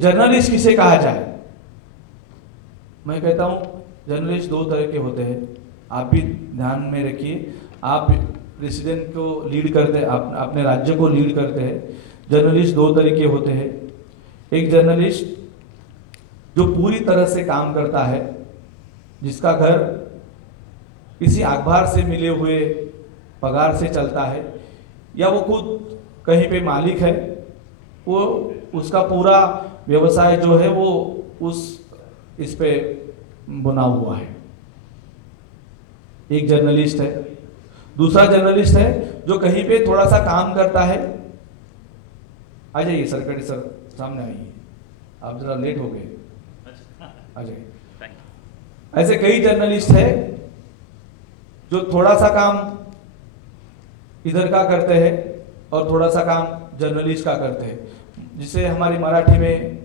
Journalist किसे कहा जाए? मैं कहता हूं जर्नलिस्ट दो तरह के होते हैं, आप भी ध्यान में रखिए। आप प्रेसिडेंट को लीड करते हैं, अपने राज्य को लीड करते हैं। जर्नलिस्ट दो तरीके होते हैं। एक जर्नलिस्ट जो पूरी तरह से काम करता है, जिसका घर किसी अखबार से मिले हुए पगार से चलता है, या वो खुद कहीं पे मालिक है, वो उसका पूरा व्यवसाय जो है वो इस पे बुना हुआ है। एक जर्नलिस्ट है। दूसरा जर्नलिस्ट है जो कहीं पे थोड़ा सा काम करता है। आ जाइए सरकड़ी सर, सामने आइए, आप जरा लेट हो गए, आ जाइए। ऐसे कई जर्नलिस्ट है जो थोड़ा सा काम इधर का करते हैं और थोड़ा सा काम जर्नलिस्ट का करते हैं, जिसे हमारी मराठी में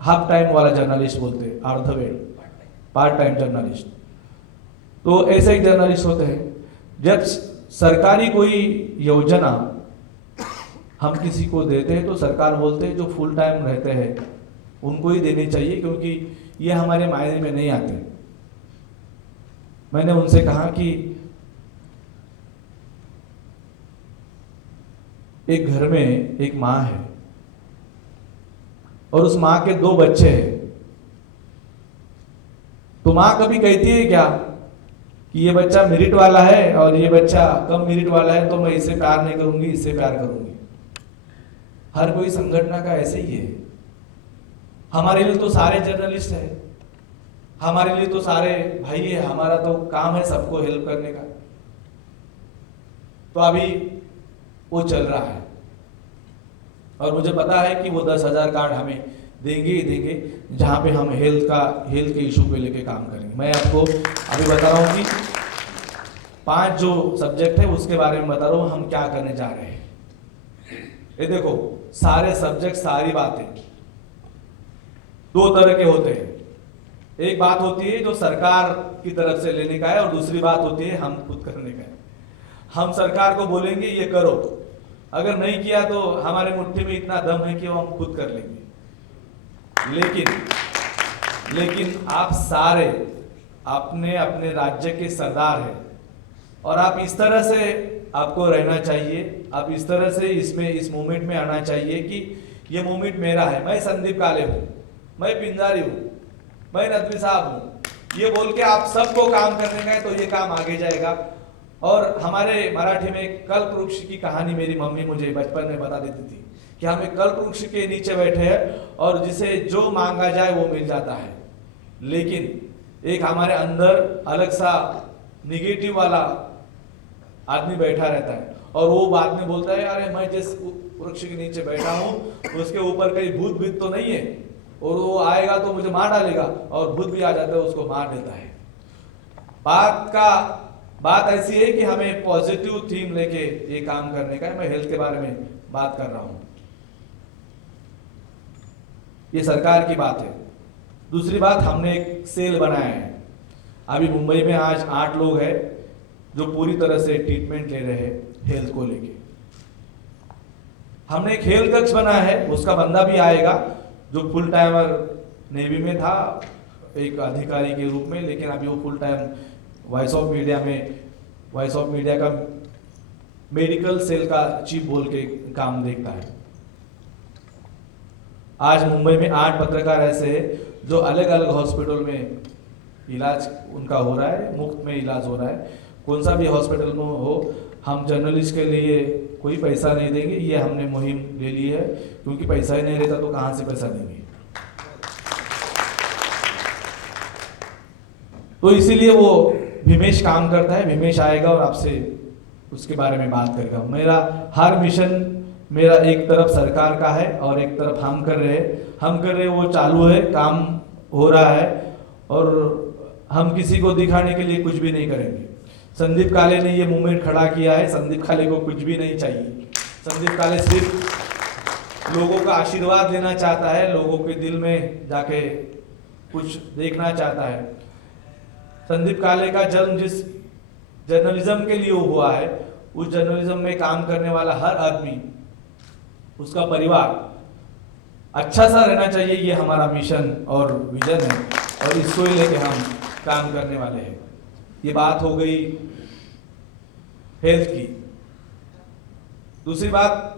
हाफ टाइम वाला जर्नलिस्ट बोलते हैं, अर्धवेळ, पार्ट टाइम जर्नलिस्ट। तो ऐसे एक जर्नलिस्ट होते हैं। जब सरकारी कोई योजना हम किसी को देते हैं तो सरकार बोलते हैं जो फुल टाइम रहते हैं उनको ही देनी चाहिए, क्योंकि ये हमारे मायने में नहीं आते। मैंने उनसे कहा कि एक घर में एक माँ है और उस माँ के 2 बच्चे हैं, तो माँ कभी कहती है क्या कि ये बच्चा मेरिट वाला है और ये बच्चा कम मेरिट वाला है तो मैं इससे प्यार नहीं करूंगी, इससे प्यार करूंगी? हर कोई संगठन का ऐसे ही है। हमारे लिए तो सारे जर्नलिस्ट है, हमारे लिए तो सारे भाई है, हमारा तो काम है सबको हेल्प करने का। तो अभी वो चल रहा है और मुझे पता है कि वो 10,000 कार्ड हमें देंगे ही देंगे, जहां पे हम हेल्थ के इशू पे लेके काम करेंगे। मैं आपको अभी बता रहा हूं कि 5 जो सब्जेक्ट है उसके बारे में बता रहा हूं हम क्या करने जा रहे हैं। ये देखो, सारे सब्जेक्ट, सारी बातें 2 तरह के होते हैं। एक बात होती है जो सरकार की तरफ से लेने का है और दूसरी बात होती है हम खुद करने का है। हम सरकार को बोलेंगे ये करो, अगर नहीं किया तो हमारे मुट्ठी में इतना दम है कि वो हम खुद कर लेंगे। लेकिन आप सारे अपने अपने राज्य के सरदार हैं और आप इस तरह से आपको रहना चाहिए, आप इस तरह से इस मूवमेंट में आना चाहिए कि ये मूवमेंट मेरा है। मैं संदीप काले हूँ, मैं पिंजारी हूँ, मैं नदवी साहब हूँ, ये बोल के आप सबको काम करने का है तो ये काम आगे जाएगा। और हमारे मराठी में कल्प वृक्ष की कहानी मेरी मम्मी मुझे बचपन में बता देती थी कि हम एक कल्प वृक्ष के नीचे बैठे हैं और जिसे जो मांगा जाए वो मिल जाता है। लेकिन एक हमारे अंदर अलग सा निगेटिव वाला आदमी बैठा रहता है और वो बाद में बोलता है अरे मैं जिस वृक्ष के नीचे बैठा हूँ उसके ऊपर कहीं भूत भीत तो नहीं है और वो आएगा तो मुझे मार डालेगा, और भूत भी आ जाता है उसको मार देता है। बात ऐसी है कि हमें पॉजिटिव थीम लेके ये काम करने का है। मैं हेल्थ के बारे में बात कर रहा हूं, ये सरकार की बात है। दूसरी बात, हमने एक सेल बनाया है। अभी मुंबई में आज 8 लोग हैं जो पूरी तरह से ट्रीटमेंट ले रहे हैं हेल्थ को लेके। हमने एक हेल्थ कक्ष बनाया है, उसका बंदा भी आएगा जो फुल टाइमर नेवी में था एक अधिकारी के रूप में, लेकिन अभी वो full time voice of media का मेडिकल सेल का चीफ बोल के काम देखता है। आज मुंबई में 8 पत्रकार ऐसे हैं जो अलग अलग हॉस्पिटल में इलाज उनका हो रहा है, मुफ्त में इलाज हो रहा है। कौन सा भी हॉस्पिटल में हो, हम जर्नलिस्ट के लिए कोई पैसा नहीं देंगे, ये हमने मुहिम ले ली है, क्योंकि पैसा ही नहीं रहता तो कहां से पैसा देंगे। तो इसीलिए वो भीमेश काम करता है, भीमेश आएगा और आपसे उसके बारे में बात करेगा। मेरा हर मिशन, मेरा एक तरफ सरकार का है और एक तरफ हम कर रहे हैं, वो चालू है, काम हो रहा है और हम किसी को दिखाने के लिए कुछ भी नहीं करेंगे। संदीप काले ने ये मूवमेंट खड़ा किया है, संदीप काले को कुछ भी नहीं चाहिए। संदीप काले सिर्फ लोगों का आशीर्वाद लेना चाहता है, लोगों के दिल में जाके कुछ देखना चाहता है। संदीप काले का जन्म जिस जर्नलिज्म के लिए हुआ है, उस जर्नलिज्म में काम करने वाला हर आदमी, उसका परिवार अच्छा सा रहना चाहिए, ये हमारा मिशन और विजन है, और इसको ही लेके हम काम करने वाले हैं। ये बात हो गई हेल्थ की। दूसरी बात,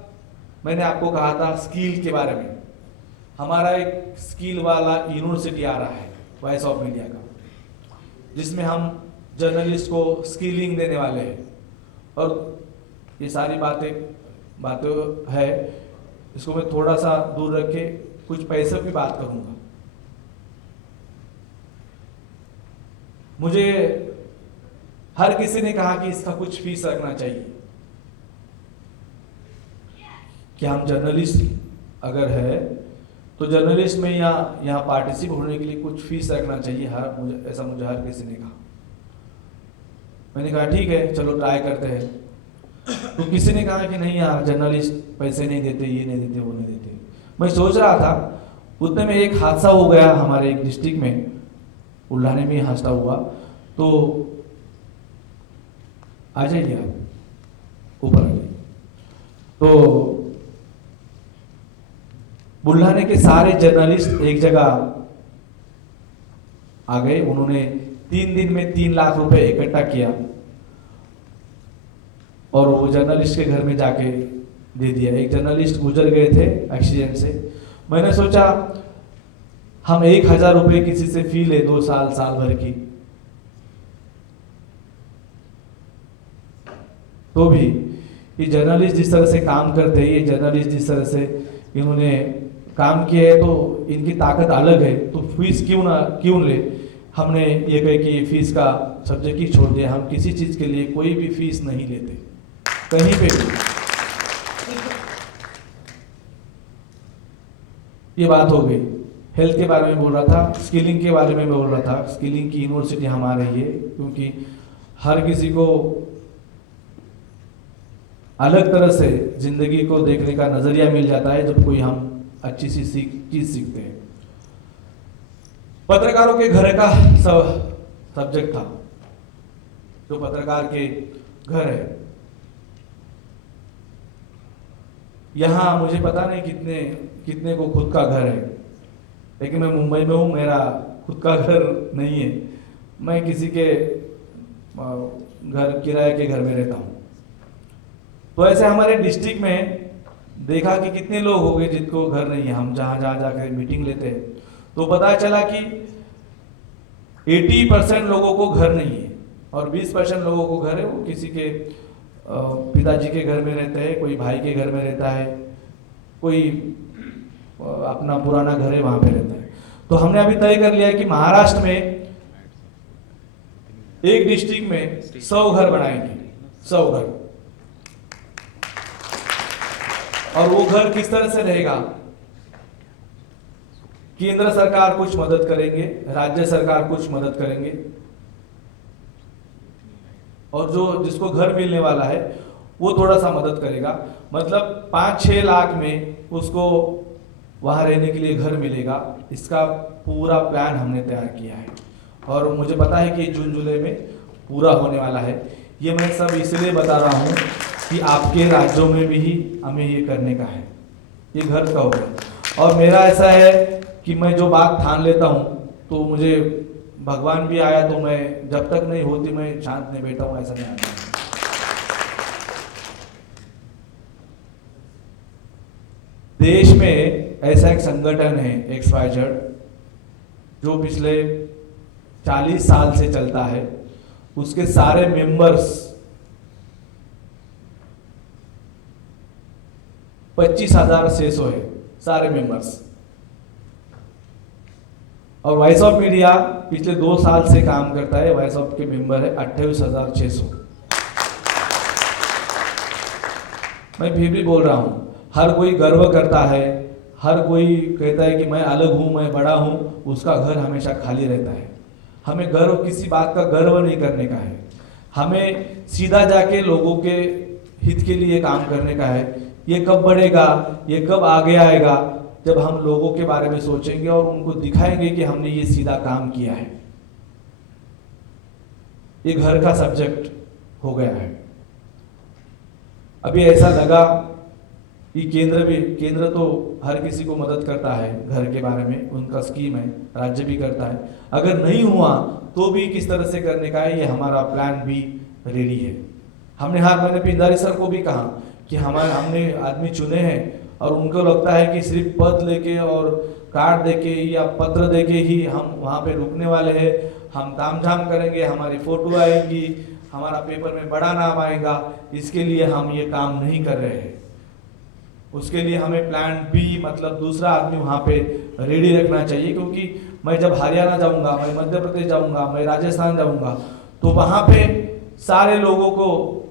मैंने आपको कहा था स्किल के बारे में। हमारा एक स्किल वाला यूनिवर्सिटी आ रहा है वॉइस ऑफ मीडिया का, जिसमें हम जर्नलिस्ट को स्किलिंग देने वाले हैं। और ये सारी बातें है, इसको मैं थोड़ा सा दूर रख के कुछ पैसों की बात करूंगा। मुझे हर किसी ने कहा कि इसका कुछ फीस रखना चाहिए। कि हम जर्नलिस्ट अगर है तो जर्नलिस्ट में यहाँ पार्टिसिपेट होने के लिए कुछ फीस रखना चाहिए, मुझे हर किसी ने कहा। मैंने कहा ठीक है, चलो ट्राई करते हैं। तो किसी ने कहा कि नहीं यार, जर्नलिस्ट पैसे नहीं देते, ये नहीं देते, वो नहीं देते। मैं सोच रहा था, उतने में एक हादसा हो गया हमारे एक डिस्ट्रिक्ट में, उल्लाने में हादसा हुआ। तो आ जाइए आप ऊपर आ जाइए। तो बुल्ढाने के सारे जर्नलिस्ट एक जगह आ गए। उन्होंने 3 दिन में 3 लाख रुपए इकट्ठा किया और वो जर्नलिस्ट के घर में जाके दे दिया। एक जर्नलिस्ट गुजर गए थे एक्सीडेंट से। मैंने सोचा हम 1000 रुपए किसी से फी ले 2 साल भर की, तो भी ये जर्नलिस्ट जिस तरह से काम करते हैं, ये जर्नलिस्ट जिस तरह से इन्होंने काम किया है, तो इनकी ताकत अलग है। तो फीस क्यों ले। हमने ये कहे कि ये फीस का सब्जेक्ट ही छोड़ दिया। हम किसी चीज़ के लिए कोई भी फीस नहीं लेते कहीं पे भी। ये बात हो गई। हेल्थ के बारे में बोल रहा था, स्किलिंग के बारे में बोल रहा था। स्किलिंग की यूनिवर्सिटी हम आ रही है, क्योंकि हर किसी को अलग तरह से जिंदगी को देखने का नजरिया मिल जाता है जब कोई हम अच्छी सी चीज सीखते हैं। पत्रकारों के घर का सब्जेक्ट था, जो पत्रकार के घर है। यहाँ मुझे पता नहीं कितने को खुद का घर है, लेकिन मैं मुंबई में हूँ, मेरा खुद का घर नहीं है। मैं किसी के घर, किराए के घर में रहता हूँ। तो ऐसे हमारे डिस्ट्रिक्ट में देखा कि कितने लोग हो गए जिनको घर नहीं है। हम जहाँ जाकर मीटिंग लेते हैं तो पता चला कि 80% लोगों को घर नहीं है और 20% लोगों को घर है। वो किसी के पिताजी के घर में रहते हैं, कोई भाई के घर में रहता है, कोई अपना पुराना घर है वहां पे रहता है। तो हमने अभी तय कर लिया है कि महाराष्ट्र में एक डिस्ट्रिक्ट में 100 घर बनाएंगे, 100 घर। और वो घर किस तरह से रहेगा, केंद्र सरकार कुछ मदद करेंगे, राज्य सरकार कुछ मदद करेंगे, और जो जिसको घर मिलने वाला है वो थोड़ा सा मदद करेगा। मतलब 5-6 लाख में उसको वहां रहने के लिए घर मिलेगा। इसका पूरा प्लान हमने तैयार किया है और मुझे पता है कि जून जुलाई में पूरा होने वाला है। ये मैं सब इसलिए बता रहा हूँ कि आपके राज्यों में भी हमें ये करने का है। ये घर का होगा। और मेरा ऐसा है कि मैं जो बात ठान लेता हूँ तो मुझे भगवान भी आया तो मैं जब तक नहीं होती मैं शांत नहीं बैठा हूँ, ऐसा नहीं आता। देश में ऐसा एक संगठन है XYZ जो पिछले 40 साल से चलता है। उसके सारे मेंबर्स 25,600 है, सारे मेंबर्स। और वॉइस ऑफ मीडिया पिछले 2 साल से काम करता है। वॉइस ऑफ के मेंबर है 28,600। मैं फिर भी बोल रहा हूं, हर कोई गर्व करता है, हर कोई कहता है कि मैं अलग हूं, मैं बड़ा हूं, उसका घर हमेशा खाली रहता है। हमें गर्व, किसी बात का गर्व नहीं करने का है। हमें सीधा जाके लोगों के हित के लिए काम करने का है। ये कब बढ़ेगा, ये कब आगे आएगा, जब हम लोगों के बारे में सोचेंगे और उनको दिखाएंगे कि हमने ये सीधा काम किया है। ये घर का सब्जेक्ट हो गया है। अभी ऐसा लगा ये केंद्र तो हर किसी को मदद करता है, घर के बारे में उनका स्कीम है, राज्य भी करता है। अगर नहीं हुआ तो भी किस तरह से करने का है, ये हमारा प्लान भी रेडी है। मैंने पिंडारी सर को भी कहा कि हमने आदमी चुने हैं और उनको लगता है कि सिर्फ पद लेके और कार्ड देके या पत्र देके ही हम वहाँ पे रुकने वाले हैं, हम तामझाम करेंगे, हमारी फोटो आएगी, हमारा पेपर में बड़ा नाम आएगा, इसके लिए हम ये काम नहीं कर रहे हैं। उसके लिए हमें प्लान बी, मतलब दूसरा आदमी वहाँ पे रेडी रखना चाहिए, क्योंकि मैं जब हरियाणा जाऊँगा, मैं मध्य प्रदेश जाऊँगा, मैं राजस्थान जाऊँगा, तो वहाँ पे सारे लोगों को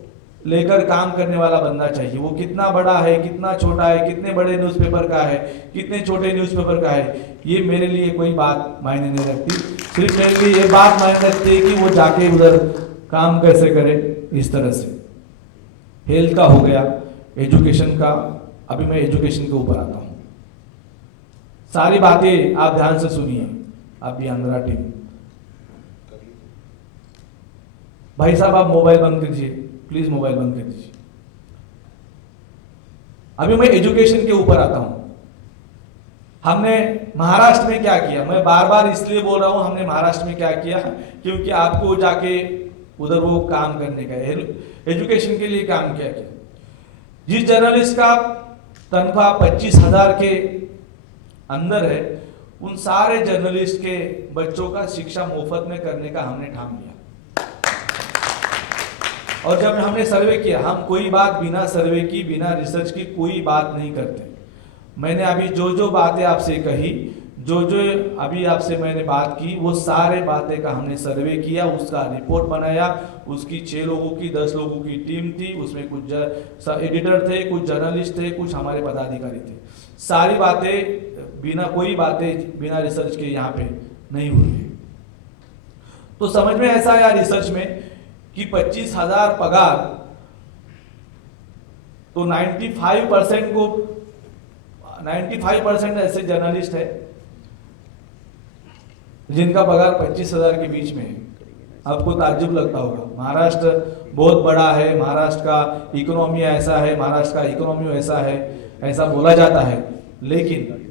लेकर काम करने वाला बंदा चाहिए। वो कितना बड़ा है, कितना छोटा है, कितने बड़े न्यूज़पेपर का है, कितने छोटे न्यूज़पेपर का है, ये मेरे लिए कोई बात मायने नहीं रखती। सिर्फ मेरे लिए ये बात मायने रखती है कि वो जाके उधर काम कैसे करे। इस तरह से हेल्थ का हो गया, एजुकेशन का। अभी मैं एजुकेशन के ऊपर आता हूँ। सारी बातें आप ध्यान से सुनिए। आप भी आंध्रा टीम, भाई साहब आप मोबाइल बंद कीजिए, प्लीज मोबाइल बंद कर दीजिए। अभी मैं एजुकेशन के ऊपर आता हूं। हमने महाराष्ट्र में क्या किया, मैं बार बार इसलिए बोल रहा हूं हमने महाराष्ट्र में क्या किया, क्योंकि आपको जाके उधर वो काम करने का है, एजुकेशन के लिए काम किया गया। जिस जर्नलिस्ट का तनख्वाह 25,000 के अंदर है, उन सारे जर्नलिस्ट के बच्चों का शिक्षा मुफ्त में करने का हमने ठान लिया। और जब हमने सर्वे किया, हम कोई बात बिना सर्वे की, बिना रिसर्च की कोई बात नहीं करते। मैंने अभी जो बातें आपसे कही, जो अभी आपसे मैंने बात की, वो सारे बातें का हमने सर्वे किया, उसका रिपोर्ट बनाया। उसकी 6 लोगों की 10 लोगों की टीम थी, उसमें कुछ एडिटर थे, कुछ जर्नलिस्ट थे, कुछ हमारे पदाधिकारी थे। सारी बातें कोई बातें बिना रिसर्च के यहाँ पे नहीं हुई है। तो समझ में ऐसा आया रिसर्च में कि 25,000 पगार, तो 95% ऐसे जर्नलिस्ट है जिनका पगार 25,000 के बीच में है। आपको ताज्जुब लगता होगा, महाराष्ट्र बहुत बड़ा है, महाराष्ट्र का इकोनॉमी ऐसा है, महाराष्ट्र का इकोनॉमी ऐसा है, ऐसा बोला जाता है। लेकिन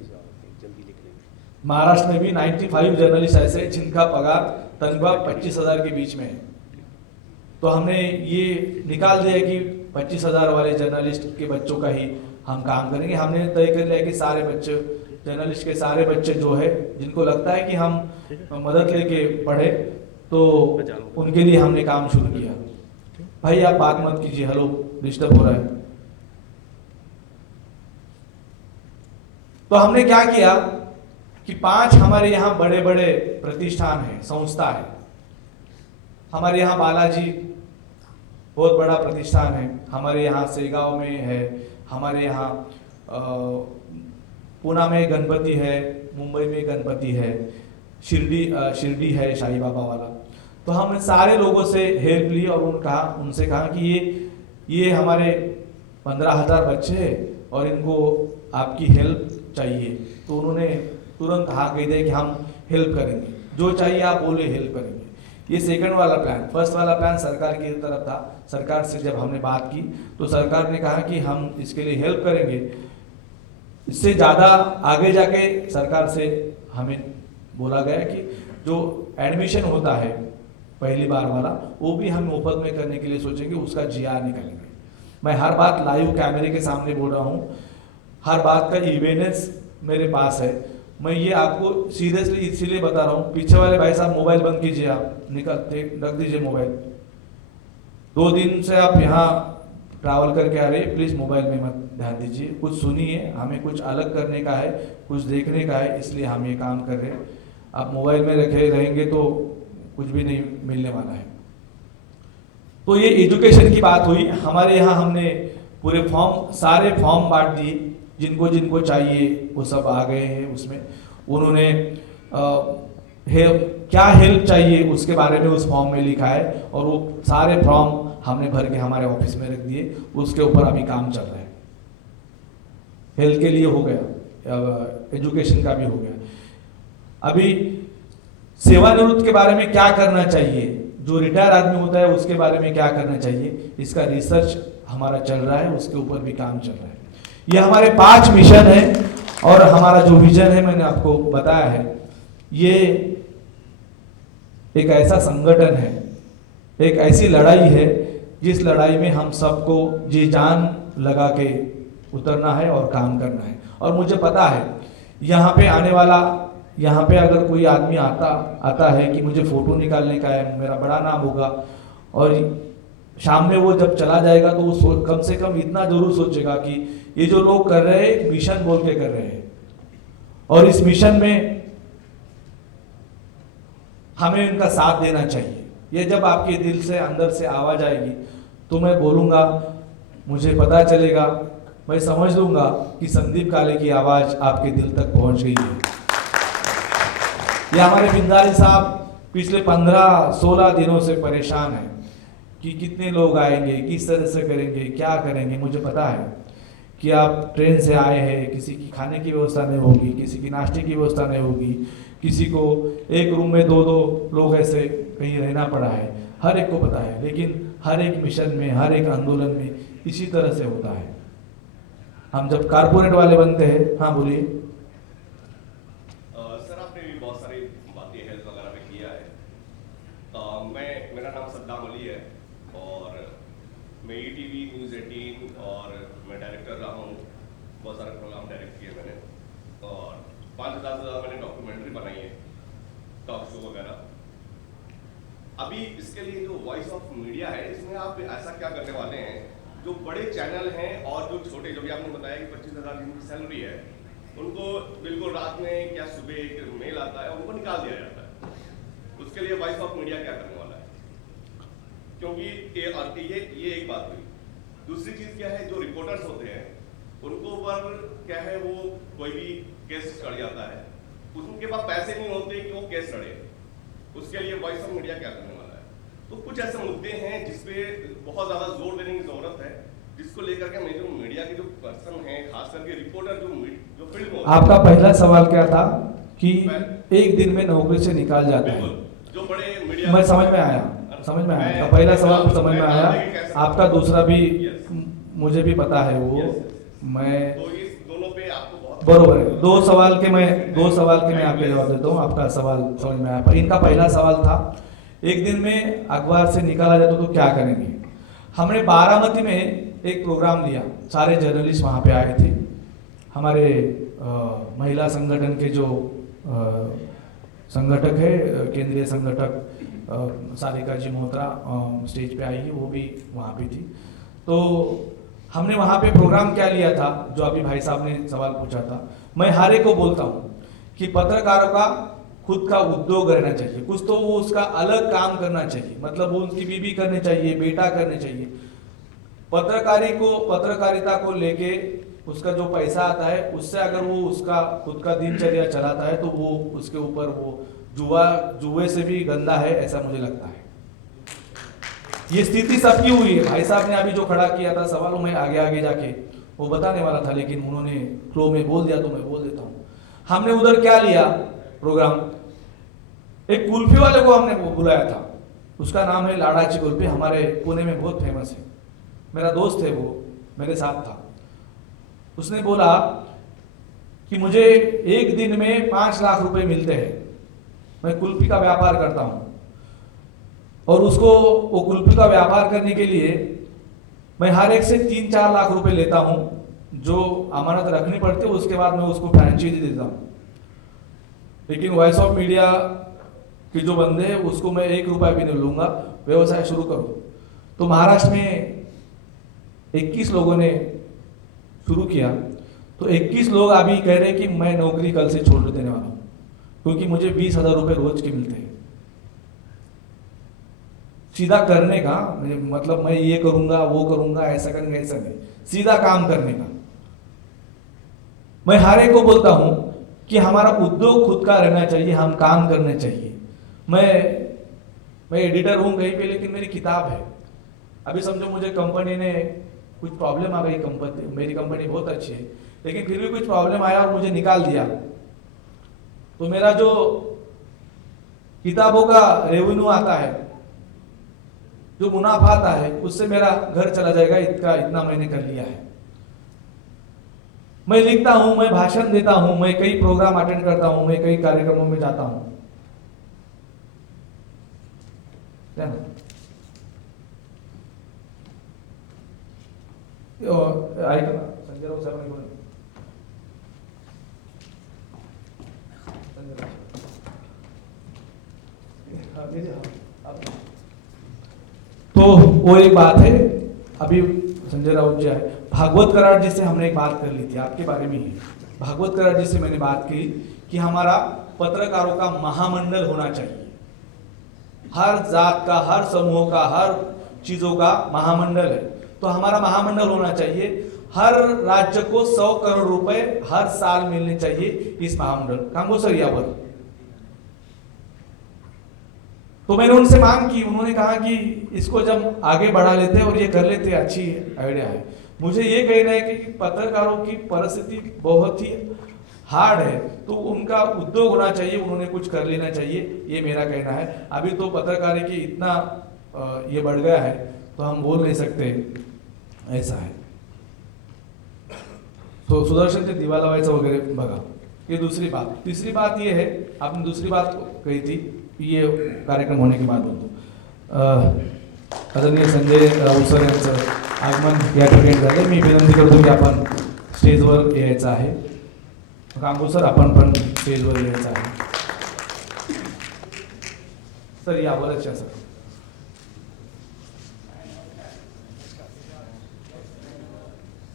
महाराष्ट्र में भी 95 जर्नलिस्ट ऐसे जिनका पगार तनख्वाह 25,000 के बीच में है। तो हमने ये निकाल दिया कि 25,000 वाले जर्नलिस्ट के बच्चों का ही हम काम करेंगे। हमने तय कर लिया कि सारे बच्चे, जर्नलिस्ट के सारे बच्चे जो है, जिनको लगता है कि हम मदद लेके पढ़े, तो उनके लिए हमने काम शुरू किया। भाई आप बात मत कीजिए, हेलो, डिस्टर्ब हो रहा है। तो हमने क्या किया कि 5 हमारे यहाँ बड़े बड़े प्रतिष्ठान है, संस्था है। हमारे यहाँ बालाजी बहुत बड़ा प्रतिष्ठान है, हमारे यहाँ सेगांव में है, हमारे यहाँ पुणे में गणपति है, मुंबई में गणपति है, शिरडी है साईं बाबा वाला। तो हमने सारे लोगों से हेल्प ली और उनसे कहा कि ये हमारे 15,000 बच्चे हैं और इनको आपकी हेल्प चाहिए। तो उन्होंने तुरंत हाँ कह दिया कि हम हेल्प करेंगे, जो चाहिए आप बोले हेल्प करेंगे। ये सेकंड वाला प्लान। फर्स्ट वाला प्लान सरकार की तरफ था। सरकार से जब हमने बात की तो सरकार ने कहा कि हम इसके लिए हेल्प करेंगे। इससे ज़्यादा आगे जाके सरकार से हमें बोला गया कि जो एडमिशन होता है पहली बार वाला, वो भी हम मुफ्त में करने के लिए सोचेंगे, उसका GR निकालेंगे। मैं हर बात लाइव कैमरे के सामने बोल रहा हूँ, हर बात का एविडेंस मेरे पास है। मैं ये आपको सीरियसली इसीलिए बता रहा हूँ। पीछे वाले भाई साहब मोबाइल बंद कीजिए, आप रख दीजिए मोबाइल। 2 दिन से आप यहाँ ट्रैवल करके आ रहे हैं, प्लीज़ मोबाइल में मत ध्यान दीजिए, कुछ सुनिए। हमें कुछ अलग करने का है, कुछ देखने का है, इसलिए हम ये काम कर रहे हैं। आप मोबाइल में रहेंगे तो कुछ भी नहीं मिलने वाला है। तो ये एजुकेशन की बात हुई। हमारे यहाँ हमने पूरे सारे फॉर्म बांट दिए, जिनको जिनको चाहिए वो सब आ गए हैं। उसमें उन्होंने क्या हेल्प चाहिए उसके बारे में उस फॉर्म में लिखा है, और वो सारे फॉर्म हमने भर के हमारे ऑफिस में रख दिए। उसके ऊपर अभी काम चल रहा है। हेल्थ के लिए हो गया, एजुकेशन का भी हो गया। अभी सेवानिवृत्त के बारे में क्या करना चाहिए, जो रिटायर आदमी होता है उसके बारे में क्या करना चाहिए, इसका रिसर्च हमारा चल रहा है, उसके ऊपर भी काम चल रहा है। ये हमारे 5 मिशन है और हमारा जो विजन है मैंने आपको बताया है। ये एक ऐसा संगठन है, एक ऐसी लड़ाई है जिस लड़ाई में हम सबको जी जान लगा के उतरना है और काम करना है। और मुझे पता है यहाँ पे आने वाला, यहाँ पे अगर कोई आदमी आता है कि मुझे फोटो निकालने का है, मेरा बड़ा नाम होगा, और शाम में वो जब चला जाएगा तो वो कम से कम इतना जरूर सोचेगा कि ये जो लोग कर रहे हैं मिशन बोल के कर रहे हैं, और इस मिशन में हमें इनका साथ देना चाहिए। ये जब आपके दिल से अंदर से आवाज आएगी तो मैं बोलूँगा, मुझे पता चलेगा, मैं समझ लूँगा कि संदीप काले की आवाज़ आपके दिल तक पहुँच गई है। ये हमारे बिंदारी साहब पिछले 15-16 दिनों से परेशान हैं कि कितने लोग आएंगे, किस तरह से करेंगे, क्या करेंगे। मुझे पता है कि आप ट्रेन से आए हैं, किसी की खाने की व्यवस्था नहीं होगी, किसी की नाश्ते की व्यवस्था नहीं होगी, किसी को एक रूम में 2-2 लोग ऐसे कहीं रहना पड़ा है, हर एक को पता है। लेकिन हर एक मिशन में, हर एक आंदोलन में इसी तरह से होता है। हम जब कारपोरेट वाले बनते हैं, हाँ बोलिए। सर आपने भी बहुत सारी बातें हेल्थ वगैरह में किया है। मेरा नाम सद्दाम अली है और मैं ईटीवी न्यूज़ 18 और मैं डायरेक्टर रहा हूँ। बहुत सारे प्रोग्राम डायरेक्ट किए मैंने और 5,000 से ज़्यादा मैंने डॉक्यूमेंट्री बनाई है, टॉक शो वगैरह। अभी इसके लिए जो वॉइस ऑफ मीडिया है, इसमें आप ऐसा क्या करने वाले हैं जो बड़े चैनल हैं और जो छोटे, जो भी आपने बताया कि 25,000 जिनकी सैलरी है, उनको बिल्कुल रात में क्या सुबह एक मेल आता है, उनको निकाल दिया जाता है। उसके लिए वॉइस ऑफ मीडिया क्या करने वाला है? क्योंकि ये एक बात हुई। दूसरी चीज क्या है, जो रिपोर्टर्स होते हैं उनको ऊपर क्या है, वो कोई भी केस चढ़ जाता है, उनके पास पैसे नहीं होते कि वो केस लड़े। उसके लिए वॉइस ऑफ मीडिया क्या करने वाला है? तो कुछ ऐसे मुद्दे हैं जिसपे बहुत ज्यादा जोर देने की जरूरत है, जिसको लेकर के मैं जो मीडिया के जो पर्सन हैं, खास करके रिपोर्टर जो फील्ड में। आपका पहला सवाल क्या था कि एक दिन में नौकरी से निकाल जाता है? जो बड़े मीडिया, मैं समझ में आया आपका पहला सवाल समझ में आया। आपका दूसरा भी मुझे भी पता है वो। मैं तो इस दोनों पे आपको बहुत बरोबर है। दो सवाल के मैं आपको जवाब देता हूँ। आपका सवाल समझ में आया। इनका पहला सवाल था एक दिन में अखबार से निकाला जाता तो क्या करेंगे। हमने बारामती में एक प्रोग्राम लिया, सारे जर्नलिस्ट वहाँ पे आए थे। हमारे महिला संगठन के जो संगठक है, केंद्रीय संगठक सारिका जी मोहत्रा स्टेज पे आई है, वो भी वहाँ पे थी। तो हमने वहाँ पे प्रोग्राम क्या लिया था, जो अभी भाई साहब ने सवाल पूछा था। मैं हर एक को बोलता हूँ कि पत्रकारों का खुद का उद्योग रहना चाहिए, कुछ तो वो उसका अलग काम करना चाहिए। मतलब वो उसकी बीवी करनी चाहिए, बेटा करने चाहिए। पत्रकारिता को लेके उसका जो पैसा आता है, उससे अगर वो उसका खुद का दिनचर्या चलाता है तो वो उसके ऊपर वो जुए से भी गंदा है, ऐसा मुझे लगता है। ये स्थिति सबकी हुई है। भाई साहब ने अभी जो खड़ा किया था सवालों में, आगे जाके वो बताने वाला था, लेकिन उन्होंने फ्लो में बोल दिया तो मैं बोल देता हूँ। हमने उधर क्या लिया प्रोग्राम, एक कुल्फी वाले को हमने बुलाया था। उसका नाम है लाड़ाची कुल्फी, हमारे पुणे में बहुत फेमस है। मेरा दोस्त है, वो मेरे साथ था। उसने बोला कि मुझे एक दिन में 5 लाख रुपए मिलते हैं, मैं कुल्फी का व्यापार करता हूं, और उसको वो कुल्फी का व्यापार करने के लिए मैं हर एक से 3-4 लाख रुपए लेता हूं, जो अमानत रखनी पड़ती है। उसके बाद मैं उसको फ्रेंचाइजी देता हूं। लेकिन वॉइस ऑफ मीडिया के जो बंदे हैं उसको मैं 1 रुपया भी नहीं लूंगा, व्यवसाय शुरू करो। तो महाराष्ट्र में 21 लोगों ने शुरू किया। तो 21 लोग अभी कह रहे हैं कि मैं नौकरी कल से छोड़ देने वाला हूं, क्योंकि मुझे 20,000 रुपए रोज के मिलते हैं। सीधा करने का मतलब मैं ये करूंगा वो करूंगा ऐसा करेंगे, ऐसा नहीं, सीधा काम करने का। मैं हर एक को बोलता हूं कि हमारा उद्योग खुद का रहना चाहिए, हम काम करने चाहिए। मैं एडिटर हूं कहीं पे, लेकिन मेरी किताब है। अभी समझो मुझे कंपनी ने कुछ प्रॉब्लम आ गई, मेरी कंपनी बहुत अच्छी है, लेकिन फिर भी कुछ प्रॉब्लम आया और मुझे निकाल दिया, तो मेरा जो किताबों का रेवेन्यू आता है, जो मुनाफा आता है, उससे मेरा घर चला जाएगा। इतना मैंने कर लिया है। मैं लिखता हूं, मैं भाषण देता हूं, मैं कई प्रोग्राम अटेंड करता हूं, मैं कई कार्यक्रमों में जाता हूं, है ना? ऐका ना, संजय राऊत साहेबांनी बोला. संजय राऊत. हाँ, दीजिए, हाँ, आप. तो वो एक बात है. अभी संजय राउत जी आए. भागवत कराड़ जी से हमने एक बात कर ली थी, आपके बारे में ही. भागवत कराड़ जी से मैंने बात की कि हमारा पत्रकारों का महामंडल होना चाहिए. हर जात का, हर समूह का, हर चीजों का महामंडल है. तो हमारा महामंडल होना चाहिए. हर राज्य को 100 करोड़ रुपए हर साल मिलने चाहिए इस महामंडल. कांगो सर यावर. तो मैंने उनसे मांग की. उन्होंने कहा कि इसको जब आगे बढ़ा लेते और ये कर लेते, अच्छी आइडिया है. मुझे ये कहना है कि पत्रकारों की परिस्थिति बहुत ही हार्ड है, तो उनका उद्योग होना चाहिए, उन्होंने कुछ कर लेना चाहिए, ये मेरा कहना है. अभी तो पत्रकारिता इतना ये बढ़ गया है, तो हम बोल नहीं सकते, ऐसा है. तो सुदर्शन से दिवा लावायचं वगैरे बघा. ये दूसरी बात. तीसरी बात ये है, आपने दूसरी बात कही थी, ये कार्यक्रम होने के बाद बोलतो. आदरणीय संजय राऊत सर यांचं आगमन या ठिकाणी झाले. मी विनंती करतो की आपण स्टेजवर यायचं आहे. कांगो सर, आपण पण स्टेजवर यायचं आहे. सर या, बोलायचं आहे सर.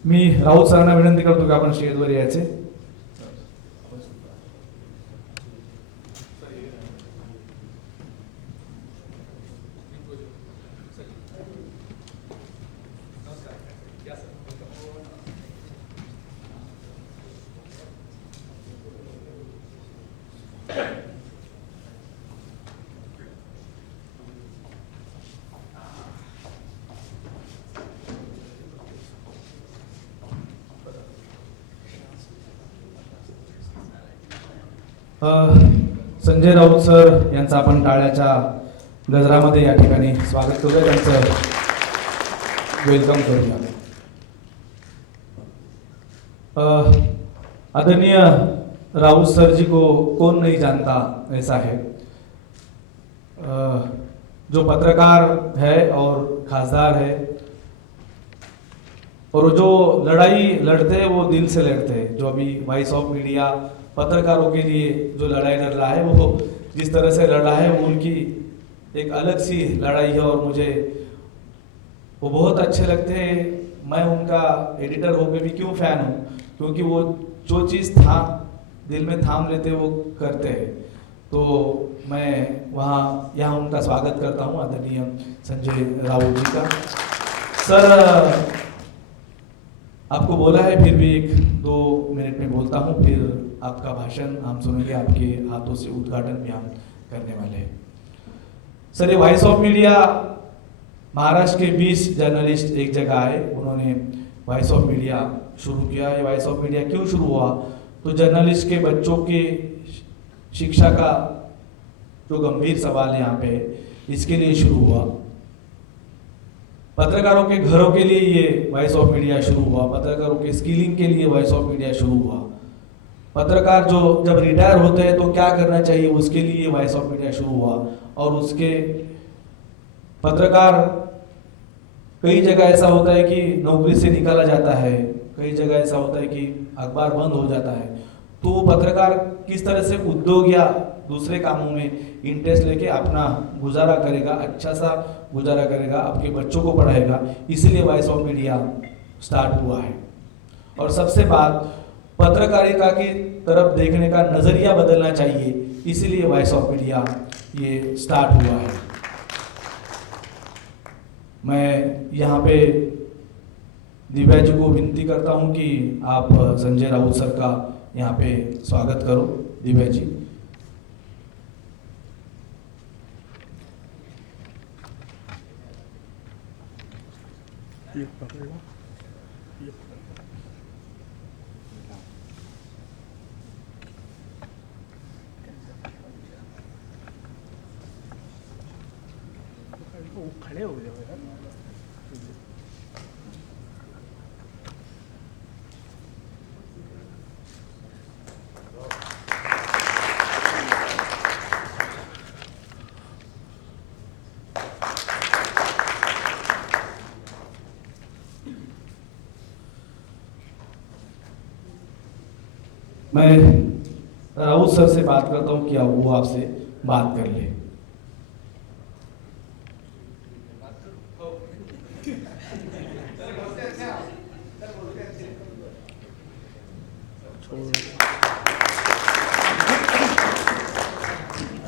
मी राऊत सरांना विनंती करतो की आपण स्टेजवर यायचे. संजय राऊत सर यांचं आपण टाळ्याच्या गजरामध्ये या ठिकाणी स्वागत करूया, त्यांचं वेलकम करूया. आदरणीय राऊत सर जी को कौन नहीं जानता, ऐसा है. जो पत्रकार है और खासदार है, और जो लड़ाई लड़ते हैं वो दिल से लड़ते हैं. जो अभी वॉइस ऑफ मीडिया पत्रकारों के लिए जो लड़ाई लड़ रहा है, वो जिस तरह से लड़ रहा है, वो उनकी एक अलग सी लड़ाई है, और मुझे वो बहुत अच्छे लगते हैं. मैं उनका एडिटर होकर भी क्यों फैन हूँ, क्योंकि वो जो चीज़ दिल में थाम लेते वो करते हैं. तो मैं यहाँ उनका स्वागत करता हूँ, आदरणीय संजय राउत जी का. सर, आपको बोला है, फिर भी 1-2 मिनट में बोलता हूँ, फिर आपका भाषण हम सुनेंगे, आपके हाथों से उद्घाटन भी हम करने वाले हैं. सर, ये वॉइस ऑफ मीडिया महाराष्ट्र के 20 जर्नलिस्ट एक जगह आए, उन्होंने वॉइस ऑफ मीडिया शुरू किया. ये वॉइस ऑफ मीडिया क्यों शुरू हुआ, तो जर्नलिस्ट के बच्चों के शिक्षा का जो गंभीर सवाल यहाँ पे, इसके लिए शुरू हुआ. पत्रकारों के घरों के लिए ये वॉइस ऑफ मीडिया शुरू हुआ. पत्रकारों के स्किलिंग के लिए वॉइस ऑफ मीडिया शुरू हुआ. पत्रकार जो जब रिटायर होते हैं तो क्या करना चाहिए, उसके लिए वॉइस ऑफ मीडिया शुरू हुआ. और उसके पत्रकार, कई जगह ऐसा होता है कि नौकरी से निकाला जाता है, कई जगह ऐसा होता है कि अखबार बंद हो जाता है. तो वो पत्रकार किस तरह से उद्योग या दूसरे कामों में इंटरेस्ट लेके अपना गुजारा करेगा, अच्छा सा गुजारा करेगा, आपके बच्चों को पढ़ाएगा, इसीलिए वॉइस ऑफ मीडिया स्टार्ट हुआ है. और सबसे बात, पत्रकारिता की तरफ देखने का नजरिया बदलना चाहिए, इसीलिए वॉइस ऑफ मीडिया ये स्टार्ट हुआ है. मैं यहाँ पे दिव्या जी को विनती करता हूँ कि आप संजय राउत सर का यहाँ पे स्वागत करो. दिव्या जी. खड़े हो गए यार. मैं राउत सर से बात करता हूँ, क्या वो आपसे बात कर ले।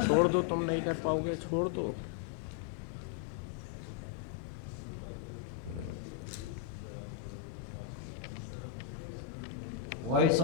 छोड़ दो, तुम नहीं कर पाओगे, छोड़ दो। वॉइस